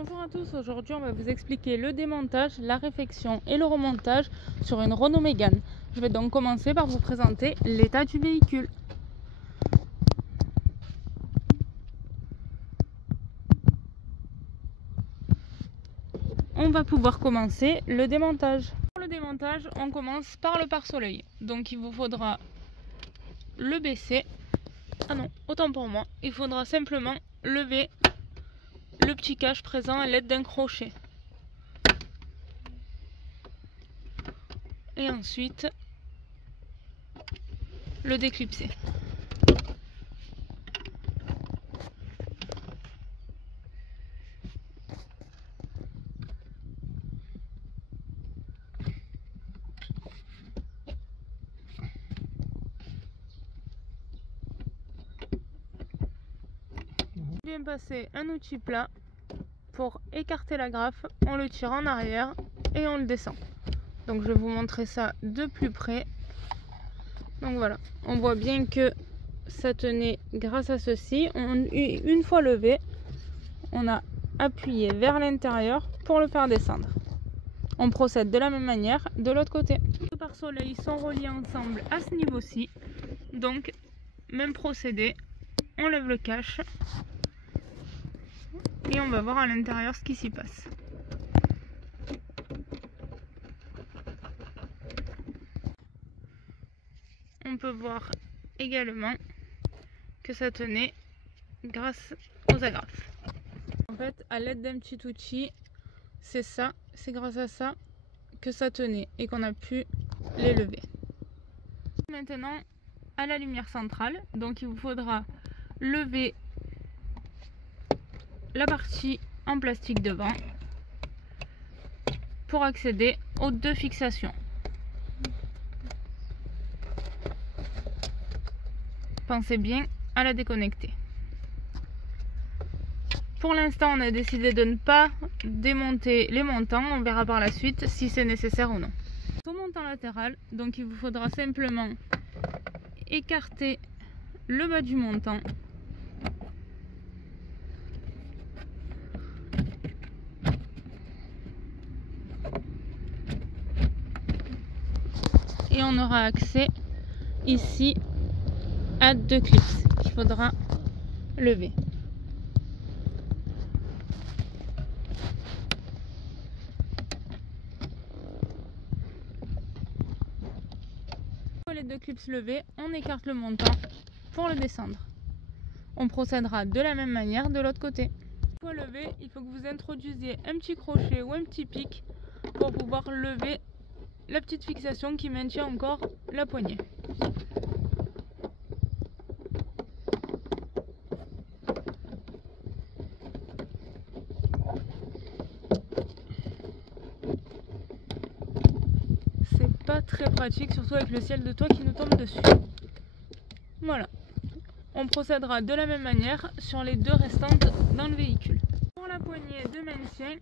Bonjour à tous, aujourd'hui on va vous expliquer le démontage, la réfection et le remontage sur une Renault Mégane. Je vais donc commencer par vous présenter l'état du véhicule. On va pouvoir commencer le démontage. Pour le démontage, on commence par le pare-soleil. Donc il vous faudra le baisser. Ah non, autant pour moi, il faudra simplement lever le petit cache présent à l'aide d'un crochet. Et ensuite le déclipser. Bien passer un outil plat pour écarter la graffe, on le tire en arrière et on le descend. Donc je vais vous montrer ça de plus près. Donc voilà, on voit bien que ça tenait grâce à ceci. Une fois levé, on a appuyé vers l'intérieur pour le faire descendre. On procède de la même manière de l'autre côté. Les pare-soleils sont reliés ensemble à ce niveau-ci. Donc même procédé, on lève le cache et on va voir à l'intérieur ce qui s'y passe. On peut voir également que ça tenait grâce aux agrafes. En fait, à l'aide d'un petit outil, c'est grâce à ça que ça tenait et qu'on a pu les lever. Maintenant, à la lumière centrale, donc il vous faudra lever la partie en plastique devant pour accéder aux deux fixations. Pensez bien à la déconnecter. Pour l'instant, on a décidé de ne pas démonter les montants. On verra par la suite si c'est nécessaire ou non. Au montant latéral, donc il vous faudra simplement écarter le bas du montant et on aura accès ici à deux clips qu'il faudra lever. Les deux clips levés, on écarte le montant pour le descendre. On procédera de la même manière de l'autre côté. Pour lever, il faut que vous introduisiez un petit crochet ou un petit pic pour pouvoir lever la petite fixation qui maintient encore la poignée. C'est pas très pratique, surtout avec le ciel de toit qui nous tombe dessus. Voilà. On procédera de la même manière sur les deux restantes dans le véhicule. Pour la poignée de maintien,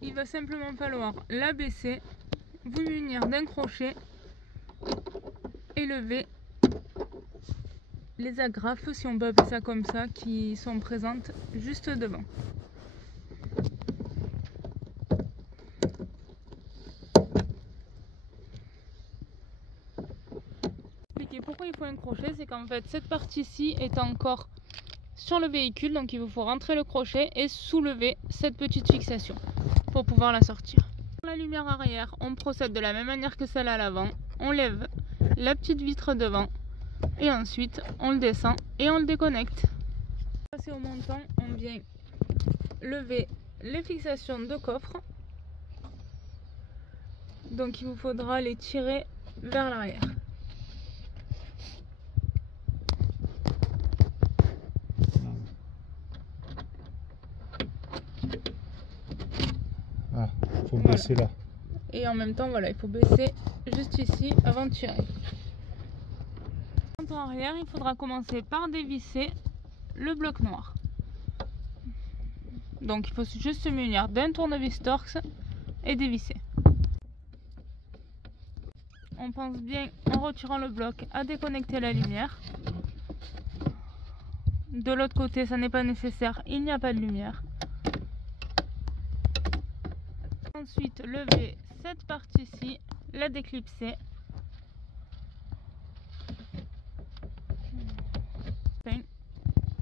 il va simplement falloir la baisser, vous munir d'un crochet et lever les agrafes, si on peut appeler ça comme ça, qui sont présentes juste devant. Pourquoi il faut un crochet, c'est qu'en fait cette partie-ci est encore sur le véhicule, donc il vous faut rentrer le crochet et soulever cette petite fixation pour pouvoir la sortir. Pour la lumière arrière, on procède de la même manière que celle à l'avant. On lève la petite vitre devant et ensuite on le descend et on le déconnecte. Pour passer au montant, on vient lever les fixations de coffre. Donc il vous faudra les tirer vers l'arrière. Ah, il faut baisser là. Et en même temps, voilà, il faut baisser juste ici avant de tirer. En arrière, il faudra commencer par dévisser le bloc noir. Donc il faut juste se munir d'un tournevis Torx et dévisser. On pense bien, en retirant le bloc, à déconnecter la lumière. De l'autre côté, ça n'est pas nécessaire, il n'y a pas de lumière. Ensuite, lever cette partie-ci, la déclipser.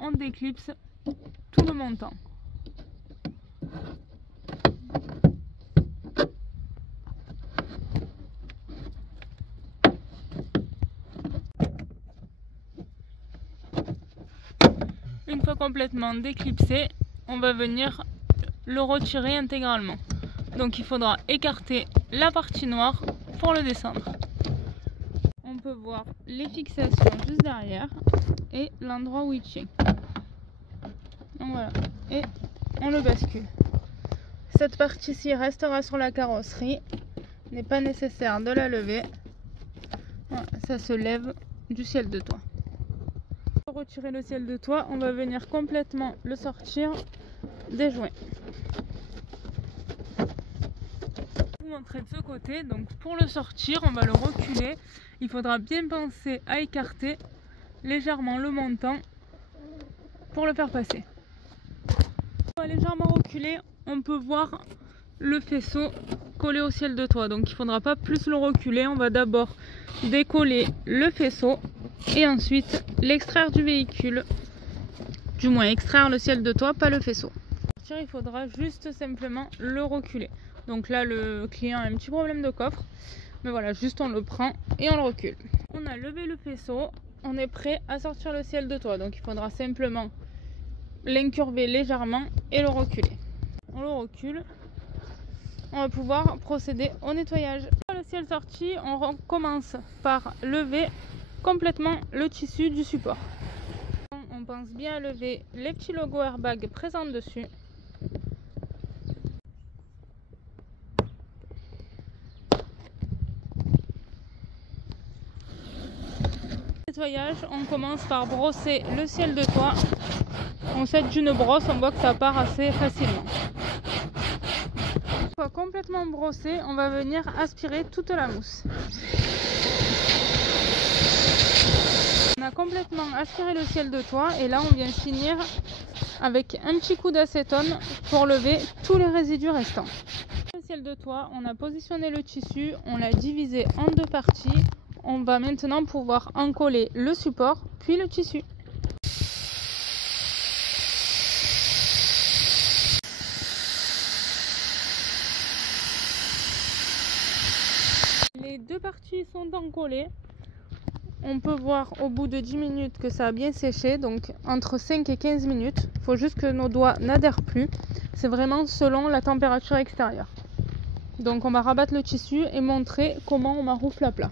On déclipse tout le montant. Une fois complètement déclipsé, on va venir le retirer intégralement. Donc il faudra écarter la partie noire pour le descendre. On peut voir les fixations juste derrière et l'endroit où il tient. Donc voilà, et on le bascule. Cette partie-ci restera sur la carrosserie, il n'est pas nécessaire de la lever. Voilà, ça se lève du ciel de toit. Pour retirer le ciel de toit, on va venir complètement le sortir des joints. Je vais vous montrer de ce côté. Donc pour le sortir, on va le reculer. Il faudra bien penser à écarter légèrement le montant pour le faire passer. On va légèrement reculer, on peut voir le faisceau collé au ciel de toit. Donc il ne faudra pas plus le reculer. On va d'abord décoller le faisceau et ensuite l'extraire du véhicule. Du moins extraire le ciel de toit, pas le faisceau. Il faudra juste simplement le reculer. Donc là le client a un petit problème de coffre. Mais voilà, juste on le prend et on le recule. On a levé le faisceau, on est prêt à sortir le ciel de toit. Donc il faudra simplement l'incurver légèrement et le reculer. On le recule. On va pouvoir procéder au nettoyage. Le ciel sorti, on commence par lever complètement le tissu du support. On pense bien à lever les petits logos airbag présents dessus. Nettoyage, on commence par brosser le ciel de toit. On s'aide d'une brosse, on voit que ça part assez facilement. Une fois complètement brossé, on va venir aspirer toute la mousse. On a complètement aspiré le ciel de toit et là on vient finir avec un petit coup d'acétone pour lever tous les résidus restants. Le ciel de toit, on a positionné le tissu, on l'a divisé en deux parties. On va maintenant pouvoir en coller le support puis le tissu. Les deux parties sont encollées. On peut voir au bout de 10 minutes que ça a bien séché, donc entre 5 et 15 minutes. Il faut juste que nos doigts n'adhèrent plus. C'est vraiment selon la température extérieure. Donc on va rabattre le tissu et montrer comment on maroufle à plat.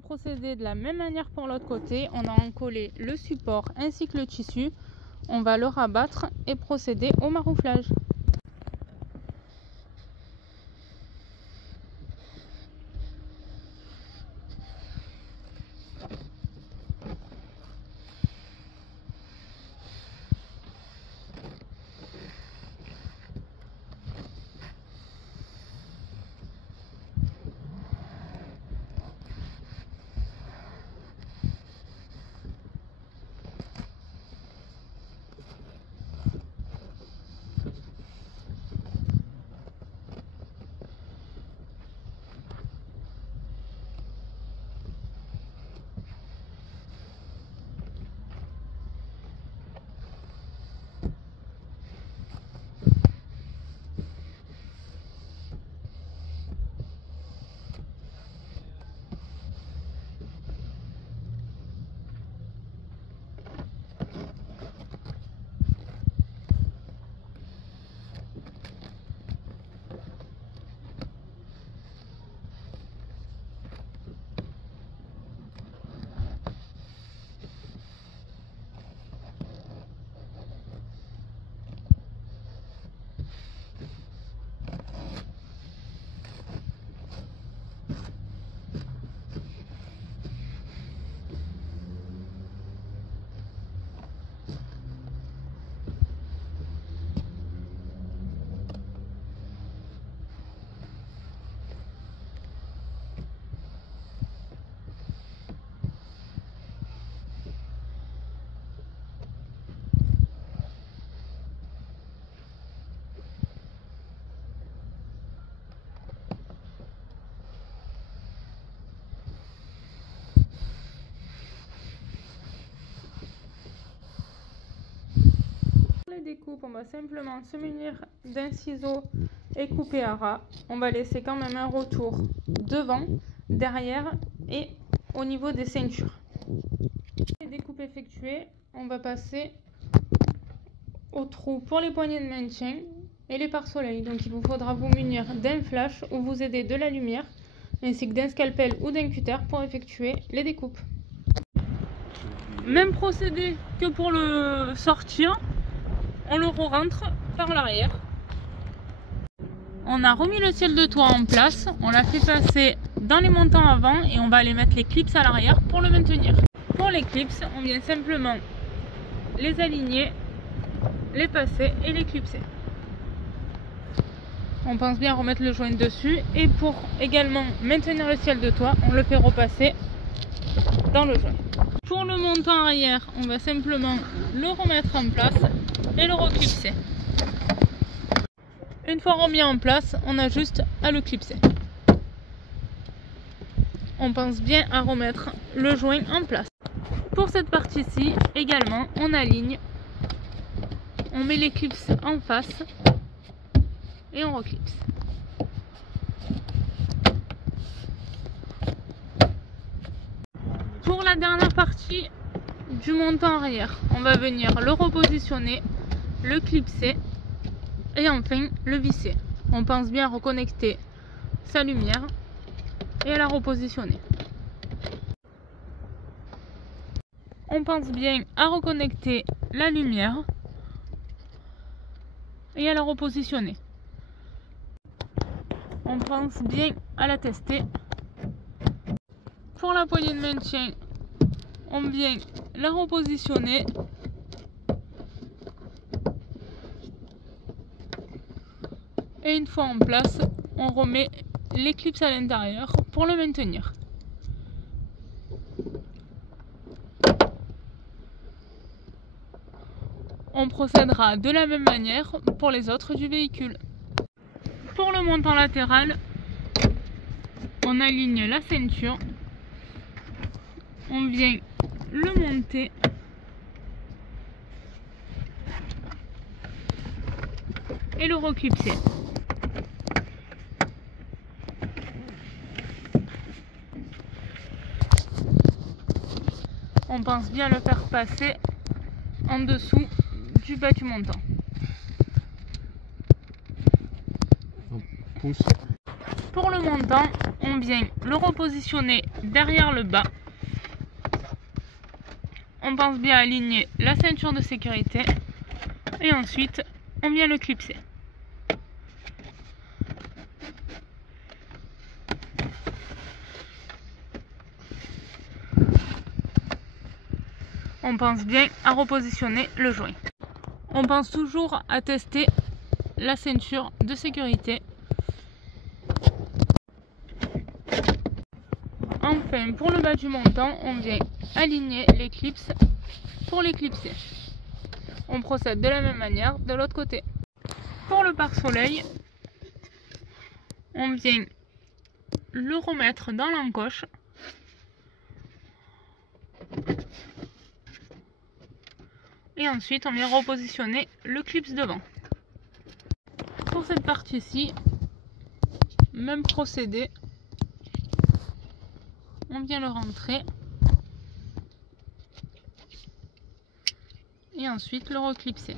va procéder de la même manière pour l'autre côté. On a encollé le support ainsi que le tissu. On va le rabattre et procéder au marouflage. Découpe, on va simplement se munir d'un ciseau et couper à ras. On va laisser quand même un retour devant, derrière et au niveau des ceintures. Les découpes effectuées, on va passer au trou pour les poignées de maintien et les pare-soleil. Donc il vous faudra vous munir d'un flash ou vous aider de la lumière ainsi que d'un scalpel ou d'un cutter pour effectuer les découpes. Même procédé que pour le sortir. On le rentre par l'arrière. On a remis le ciel de toit en place. On l'a fait passer dans les montants avant et on va aller mettre les clips à l'arrière pour le maintenir. Pour les clips, on vient simplement les aligner, les passer et les clipser. On pense bien remettre le joint dessus et pour également maintenir le ciel de toit, on le fait repasser dans le joint. Pour le montant arrière, on va simplement le remettre en place et le reclipser. Une fois remis en place, on a juste à le clipser. On pense bien à remettre le joint en place. Pour cette partie-ci, également, on aligne, on met les clips en face et on reclipse. Pour la dernière partie du montant arrière, on va venir le repositionner, le clipser et enfin le visser. On pense bien à reconnecter sa lumière et à la repositionner. On pense bien à reconnecter la lumière et à la repositionner. On pense bien à la tester. Pour la poignée de maintien, on vient la repositionner. Et une fois en place, on remet les clips à l'intérieur pour le maintenir. On procédera de la même manière pour les autres du véhicule. Pour le montant latéral, on aligne la ceinture, on vient le monter et le reclipser. On pense bien le faire passer en dessous du bas du montant. On pousse. Pour le montant, on vient le repositionner derrière le bas. On pense bien aligner la ceinture de sécurité et ensuite on vient le clipser. On pense bien à repositionner le joint. On pense toujours à tester la ceinture de sécurité. Enfin, pour le bas du montant, on vient aligner les clips pour les clipser. On procède de la même manière de l'autre côté. Pour le pare-soleil, on vient le remettre dans l'encoche. Et ensuite, on vient repositionner le clip devant. Pour cette partie-ci, même procédé. On vient le rentrer. Et ensuite le reclipser.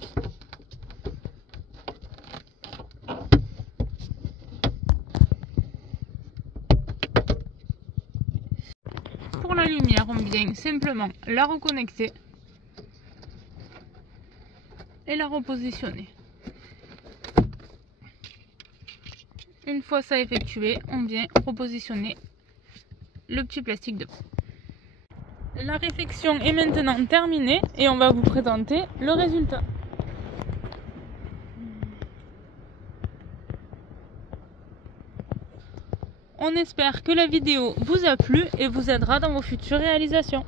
Pour la lumière, on vient simplement la reconnecter et la repositionner. Une fois ça effectué, on vient repositionner le petit plastique devant. La réfection est maintenant terminée et on va vous présenter le résultat. On espère que la vidéo vous a plu et vous aidera dans vos futures réalisations.